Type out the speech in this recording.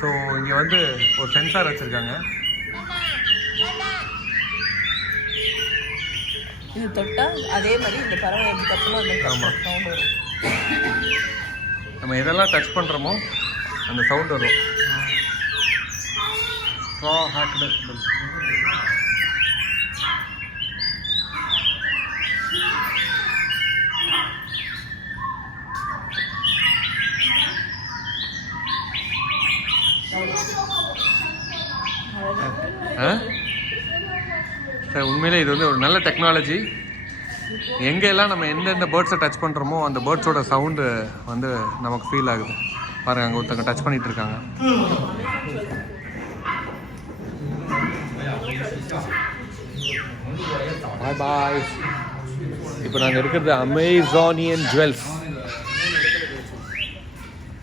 So இங்கே வந்து ஒரு சென்சார் வச்சுருக்காங்க. இது தொட்டா அதே மாதிரி இந்த பறவை எப்படி கத்தணும் அந்த சவுண்ட் வரும். நம்ம எதெல்லாம் டச் பண்ணுறோமோ அந்த சவுண்ட் வரும். Straw hacked sir. உண்மையிலே இது வந்து ஒரு நல்ல டெக்னாலஜி. எங்கெல்லாம் நம்ம எந்தெந்த பேர்ட்ஸை டச் பண்ணுறோமோ அந்த பேர்ட்ஸோட சவுண்டு வந்து நமக்கு ஃபீல் ஆகுது. பாருங்கள், அங்கே ஒருத்தங்க டச் பண்ணிகிட்டு இருக்காங்க. பாய் பாய். இப்போ நாங்கள் இருக்கிறது அமேசானியன் ஜுவல்ஸ்.